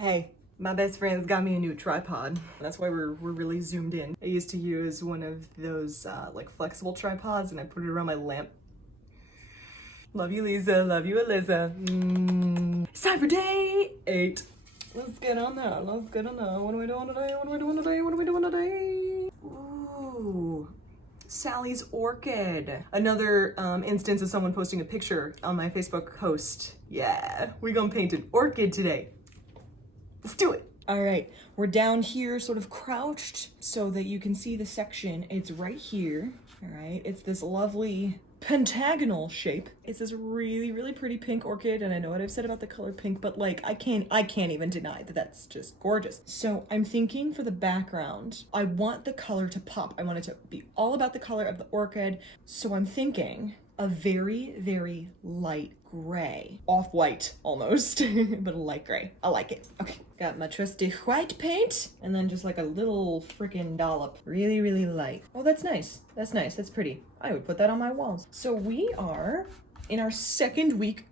Hey, my best friend's got me a new tripod. That's why we're really zoomed in. I used to use one of those like flexible tripods and I put it around my lamp. Love you, Lisa. Love you, Eliza. It's time for day 8. Let's get on that. Let's get on that. What are we doing today? What are we doing today? What are we doing today? Ooh. Sally's Orchid. Another instance of someone posting a picture on my Facebook post. Yeah, we gonna paint an orchid today. Let's do it. All right, we're down here sort of crouched so that you can see the section. It's right here, all right? It's this lovely pentagonal shape. It's this really, really pretty pink orchid, and I know what I've said about the color pink, but like I can't even deny that that's just gorgeous. So I'm thinking for the background, I want the color to pop. I want it to be all about the color of the orchid. So I'm thinking a very, very light gray. Off-white, almost, but a light gray. I like it. Okay, got my trusty white paint, and then just like a little freaking dollop. Really, really light. Oh, that's nice. That's nice. That's pretty. I would put that on my walls. So we are in our second week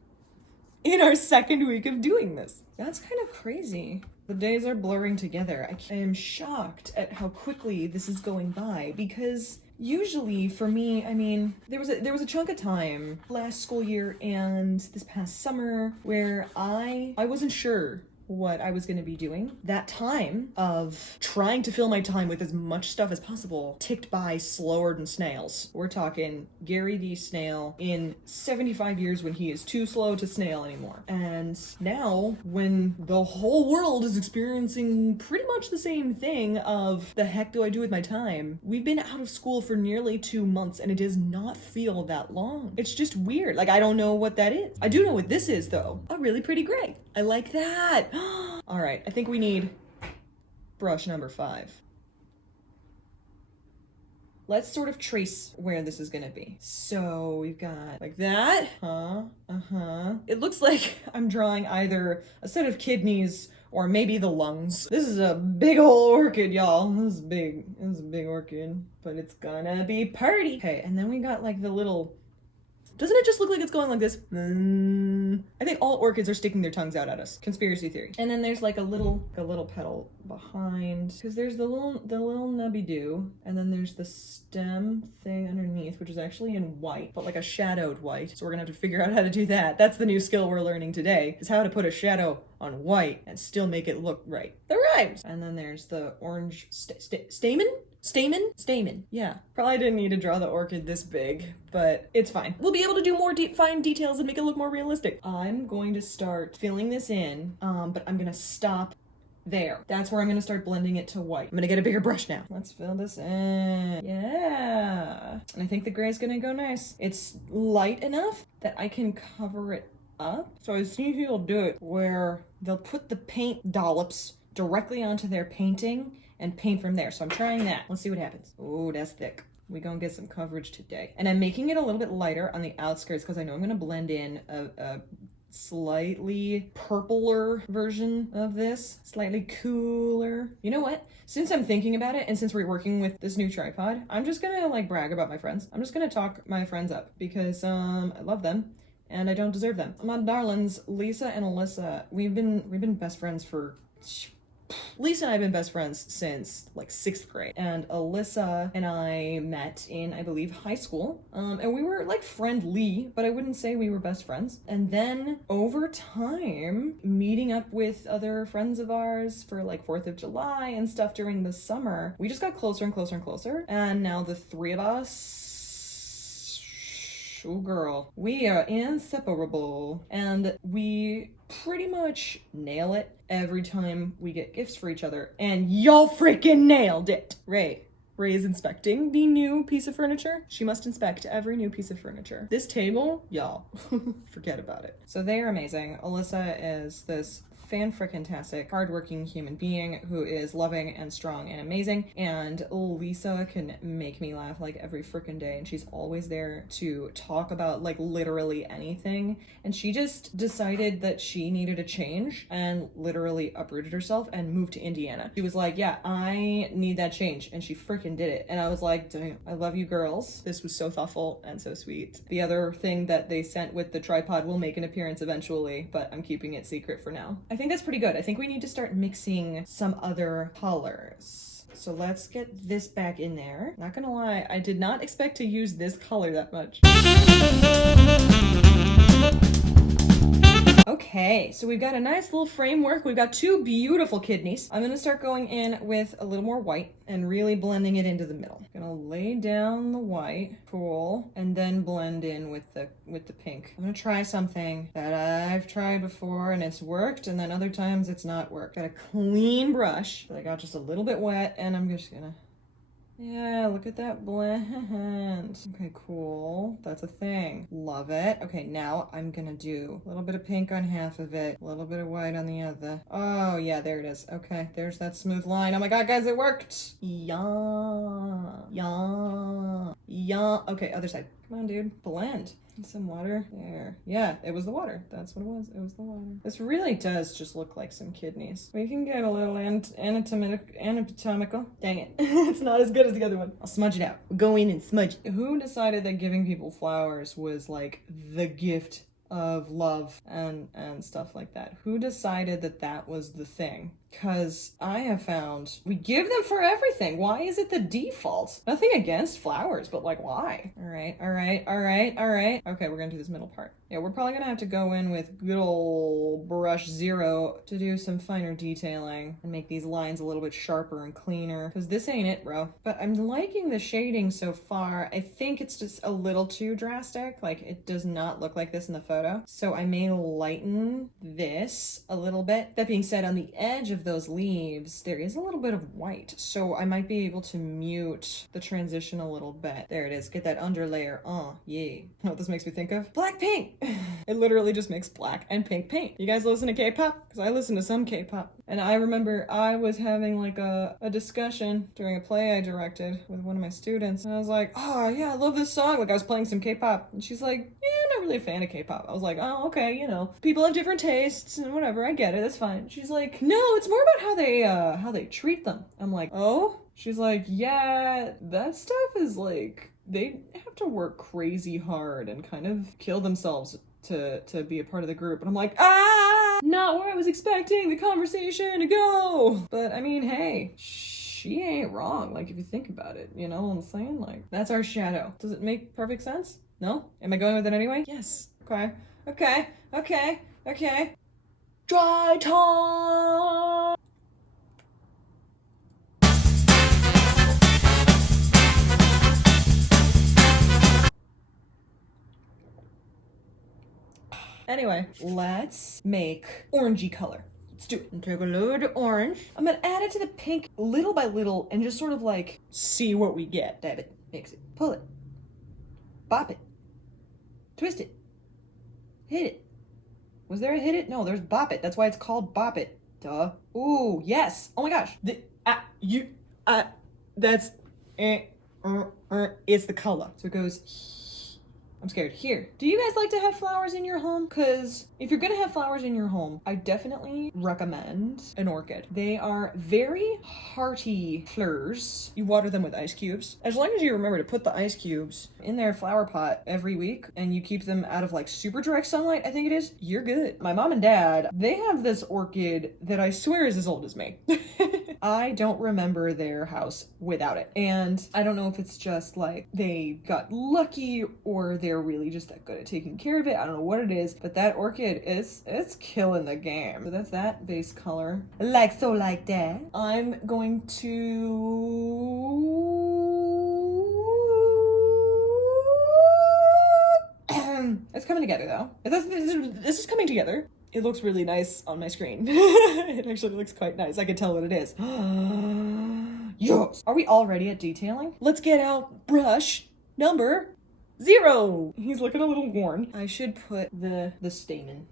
of doing this. That's kind of crazy. The days are blurring together. I am shocked at how quickly this is going by, because usually for me, I mean, there was a chunk of time last school year and this past summer where I wasn't sure what I was going to be doing. That time of trying to fill my time with as much stuff as possible ticked by slower than snails. We're talking Gary the Snail in 75 years when he is too slow to snail anymore. And now, when the whole world is experiencing pretty much the same thing of the heck do I do with my time, we've been out of school for nearly 2 months and it does not feel that long. It's just weird. Like, I don't know what that is. I do know what this is though. A really pretty gray. I like that. All right, I think we need brush number 5. Let's sort of trace where this is gonna be. So we've got like that. It looks like I'm drawing either a set of kidneys or maybe the lungs. This is a big ol' orchid, y'all. This is big. This is a big orchid, but it's gonna be pretty. Okay, and then we got like the little. Doesn't it just look like it's going like this? I think all orchids are sticking their tongues out at us. Conspiracy theory. And then there's like a little petal behind, because there's the little nubby do, and then there's the stem thing underneath, which is actually in white, but like a shadowed white. So we're gonna have to figure out how to do that. That's the new skill we're learning today, is how to put a shadow on white and still make it look right. That rhymes. And then there's the orange stamen. Stamen. Yeah. Probably didn't need to draw the orchid this big, but it's fine. We'll be able to do more fine details and make it look more realistic. I'm going to start filling this in, but I'm gonna stop there. That's where I'm gonna start blending it to white. I'm gonna get a bigger brush now. Let's fill this in. Yeah. And I think the gray's gonna go nice. It's light enough that I can cover it up. So I see who'll do it where they'll put the paint dollops directly onto their painting and paint from there. So I'm trying that. Let's see what happens. Oh, that's thick. We gonna get some coverage today. And I'm making it a little bit lighter on the outskirts because I know I'm gonna blend in a slightly purpler version of this. Slightly cooler. You know what? Since I'm thinking about it, and since we're working with this new tripod, I'm just gonna like brag about my friends. I'm just gonna talk my friends up because I love them and I don't deserve them. My darlings, Lisa and Alyssa, we've been best friends for Lisa and I have been best friends since like 6th grade, and Alyssa and I met in, I believe, high school, and we were like friendly, but I wouldn't say we were best friends. And then over time, meeting up with other friends of ours for like 4th of July and stuff during the summer, we just got closer and closer and closer, and now the 3 of us, oh girl, we are inseparable, and we pretty much nail it every time we get gifts for each other, and y'all freaking nailed it. Ray is inspecting the new piece of furniture. She must inspect every new piece of furniture. This table, y'all, forget about it. So they are amazing. Alyssa is this fan-frickin-tastic, hardworking human being who is loving and strong and amazing, and Lisa can make me laugh like every frickin' day, and she's always there to talk about like literally anything. And she just decided that she needed a change and literally uprooted herself and moved to Indiana. She was like, yeah, I need that change, and she frickin' did it. And I was like, damn, I love you girls. This was so thoughtful and so sweet. The other thing that they sent with the tripod will make an appearance eventually, but I'm keeping it secret for now. I think that's pretty good. I think we need to start mixing some other colors. So let's get this back in there. Not gonna lie, I did not expect to use this color that much. Okay, so we've got a nice little framework. We've got two beautiful kidneys. I'm gonna start going in with a little more white and really blending it into the middle. Gonna lay down the white, cool, and then blend in with the pink. I'm gonna try something that I've tried before and it's worked, and then other times it's not worked. Got a clean brush that I got just a little bit wet, and I'm just gonna, yeah, look at that blend. Okay, cool. That's a thing. Love it. Okay, now I'm gonna do a little bit of pink on half of it, a little bit of white on the other. Oh, yeah, there it is. Okay, there's that smooth line. Oh my god, guys, it worked! Yeah. Yeah. Yeah. Okay, other side. Come on, dude. Blend. Some water there. Yeah, it was the water. That's what it was. It was the water. This really does just look like some kidneys. We can get a little anatomical. Dang it. It's not as good as the other one. I'll smudge it out. Go in and smudge. Who decided that giving people flowers was like the gift of love and stuff like that? Who decided that that was the thing? Because I have found we give them for everything. Why is it the default? Nothing against flowers, but like, why? All right. Okay, we're gonna do this middle part. Yeah, we're probably gonna have to go in with good old brush 0 to do some finer detailing and make these lines a little bit sharper and cleaner, because this ain't it, bro. But I'm liking the shading so far. I think it's just a little too drastic. Like, it does not look like this in the photo. So I may lighten this a little bit. That being said, on the edge of those leaves, there is a little bit of white. So I might be able to mute the transition a little bit. There it is. Get that underlayer. Oh, yeah. You know what this makes me think of? Black paint. It literally just makes black and pink paint. You guys listen to K-pop? Because I listen to some K-pop. And I remember I was having like a discussion during a play I directed with one of my students. And I was like, oh yeah, I love this song. Like, I was playing some K-pop. And she's like, yeah, I'm not really a fan of K-pop. I was like, oh, okay, you know, people have different tastes and whatever. I get it. That's fine. She's like, no, it's more about how they treat them. I'm like, oh? She's like, yeah, that stuff is like, they have to work crazy hard and kind of kill themselves to be a part of the group. And I'm like, not where I was expecting the conversation to go. But I mean, hey, she ain't wrong. Like, if you think about it, you know what I'm saying? Like, that's our shadow. Does it make perfect sense? No? Am I going with it anyway? Yes. Okay. Dry time! Anyway, let's make orangey color. Let's do it. And take a load of orange. I'm gonna add it to the pink little by little and just sort of like see what we get. Dab it, mix it, pull it, bop it, twist it, hit it. Was there a hit it? No, there's bop it. That's why it's called bop it. Duh. Ooh, yes. Oh my gosh. That's it's the color. So it goes. I'm scared. Here. Do you guys like to have flowers in your home? Because if you're gonna have flowers in your home, I definitely recommend an orchid. They are very hearty flowers. You water them with ice cubes. As long as you remember to put the ice cubes in their flower pot every week and you keep them out of like super direct sunlight, I think it is, you're good. My mom and dad, they have this orchid that I swear is as old as me. I don't remember their house without it. And I don't know if it's just like they got lucky or they're really just that good at taking care of it. I don't know what it is, but that orchid it's killing the game. So that's that base color. Like that. I'm going to... It's coming together though. This is coming together. It looks really nice on my screen. It actually looks quite nice. I can tell what it is. Yes. Are we already at detailing? Let's get out brush number 0. He's looking a little worn. I should put the stamen.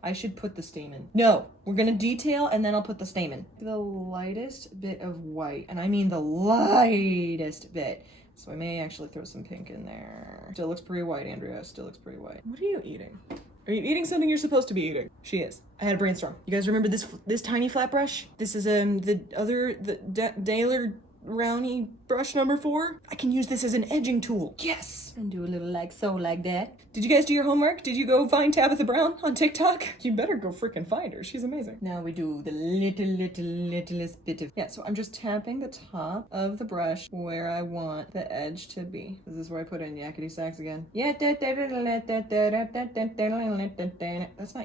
No, we're gonna detail and then I'll put the stamen. The lightest bit of white, and I mean the lightest bit. So I may actually throw some pink in there. Still looks pretty white, Andrea. Still looks pretty white. What are you eating? Are you eating something you're supposed to be eating? She is. I had a brainstorm. You guys remember this tiny flat brush? This is the Daler roundy brush number 4. I can use this as an edging tool. Yes! And do a little like so, like that. Did you guys do your homework? Did you go find Tabitha Brown on TikTok? You better go freaking find her. She's amazing. Now we do the littlest bit of... Yeah, so I'm just tapping the top of the brush where I want the edge to be. This is where I put in yakety sax again. Yeah, that's not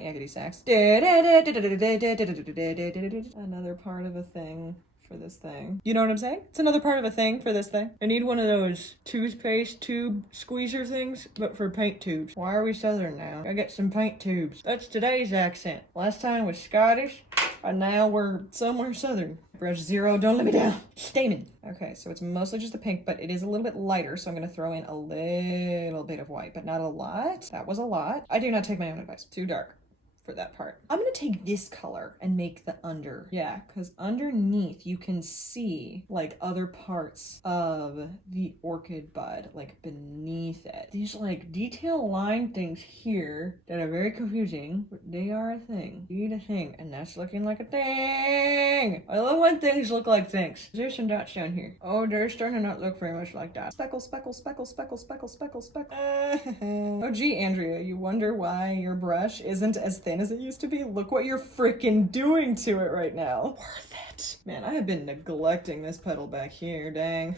yakety sax. Another part of a thing for this thing. You know what I'm saying? It's another part of a thing for this thing. I need one of those toothpaste tube squeezer things, but for paint tubes. Why are we Southern now? I get some paint tubes. That's today's accent. Last time was Scottish, and now we're somewhere Southern. Brush 0, don't let me down. Stamen. Okay, so it's mostly just the pink, but it is a little bit lighter, so I'm gonna throw in a little bit of white, but not a lot. That was a lot. I do not take my own advice. Too dark for that part. I'm gonna take this color and make the under. Yeah, because underneath you can see like other parts of the orchid bud, like beneath it. These like detail line things here that are very confusing, but they are a thing. Need a thing, and that's looking like a thing. I love when things look like things. There's some dots down here. Oh, they're starting to not look very much like that. Speckle, speckle, speckle, speckle, speckle, speckle, speckle. Oh gee, Andrea, you wonder why your brush isn't as thin as it used to be? Look what you're freaking doing to it right now. Worth it. Man, I have been neglecting this petal back here, dang.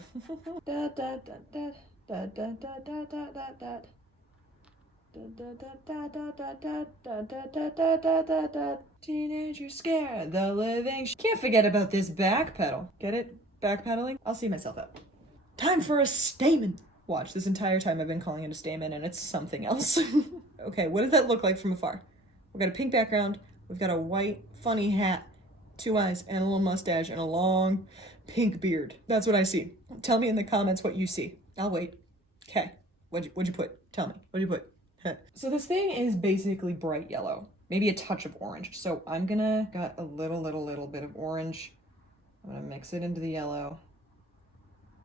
Da, da, da, da, da, da, da, da, da, da, da. Teenager scared the living. Can't forget about this back pedal. Get it? Backpedaling? I'll see myself out. Time for a stamen. Watch, this entire time I've been calling it a stamen and it's something else. Okay, what does that look like from afar? We've got a pink background, we've got a white funny hat, 2 eyes, and a little mustache, and a long pink beard. That's what I see. Tell me in the comments what you see. I'll wait. Okay, what'd you put? Tell me, what'd you put? So this thing is basically bright yellow, maybe a touch of orange. So I'm gonna got a little bit of orange. I'm gonna mix it into the yellow.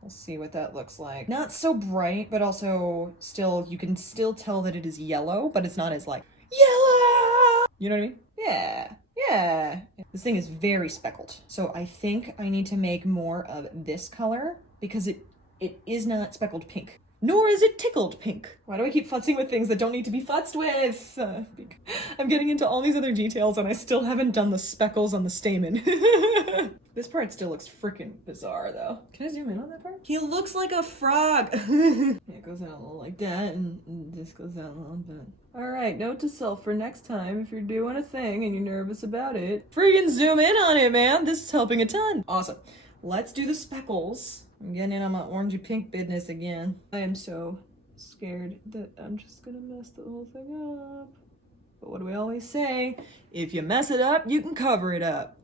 We'll see what that looks like. Not so bright, but also still, you can still tell that it is yellow, but it's not as like, yellow! You know what I mean? Yeah, yeah. This thing is very speckled. So I think I need to make more of this color because it is not speckled pink. Nor is it tickled pink. Why do I keep futzing with things that don't need to be futzed with? I'm getting into all these other details and I still haven't done the speckles on the stamen. This part still looks freaking bizarre though. Can I zoom in on that part? He looks like a frog. It goes out a little like that and this goes out a little bit. Alright, note to self for next time, if you're doing a thing and you're nervous about it, freaking zoom in on it, man. This is helping a ton. Awesome. Let's do the speckles. I'm getting in on my orangey pink business again. I am so scared that I'm just gonna mess the whole thing up. But what do we always say? If you mess it up, you can cover it up.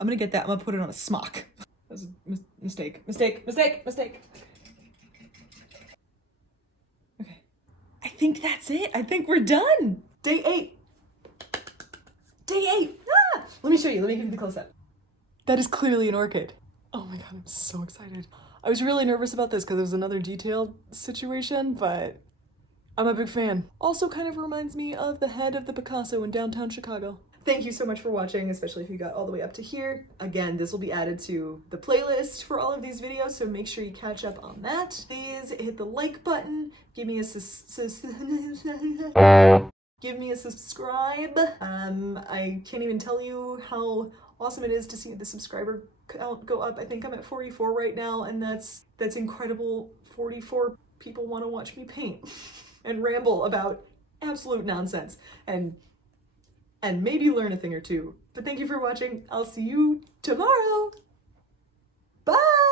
I'm gonna get that. I'm gonna put it on a smock. That's a mistake. Mistake. Okay. I think that's it. I think we're done. Day 8. Day 8. Ah! Let me show you. Let me give you the close-up. That is clearly an orchid. Oh my god, I'm so excited. I was really nervous about this because it was another detailed situation, but I'm a big fan. Also kind of reminds me of the head of the Picasso in downtown Chicago. Thank you so much for watching, especially if you got all the way up to here. Again, this will be added to the playlist for all of these videos, so make sure you catch up on that. Please hit the like button, give me a subscribe. I can't even tell you how awesome it is to see the subscriber count go up. I think I'm at 44 right now, and that's incredible. 44 people want to watch me paint and ramble about absolute nonsense and maybe learn a thing or two. But thank you for watching. I'll see you tomorrow. Bye!